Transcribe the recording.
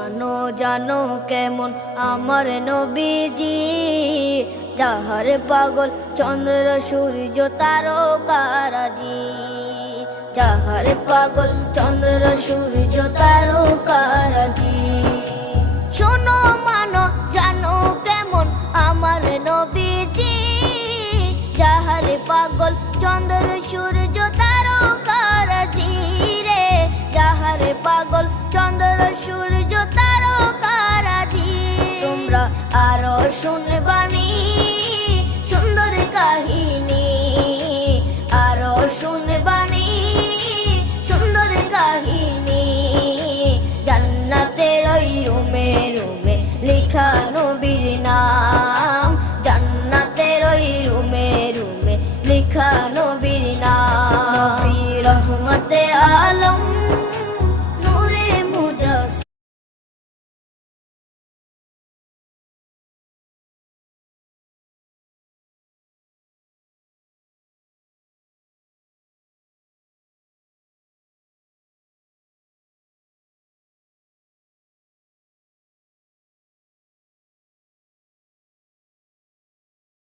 জানো জানো কেমন আমার নবীজি, যাহার পাগল চন্দ্র সূর্য তারকারাজি, যাহার পাগল চন্দ্র সূর্য তারকা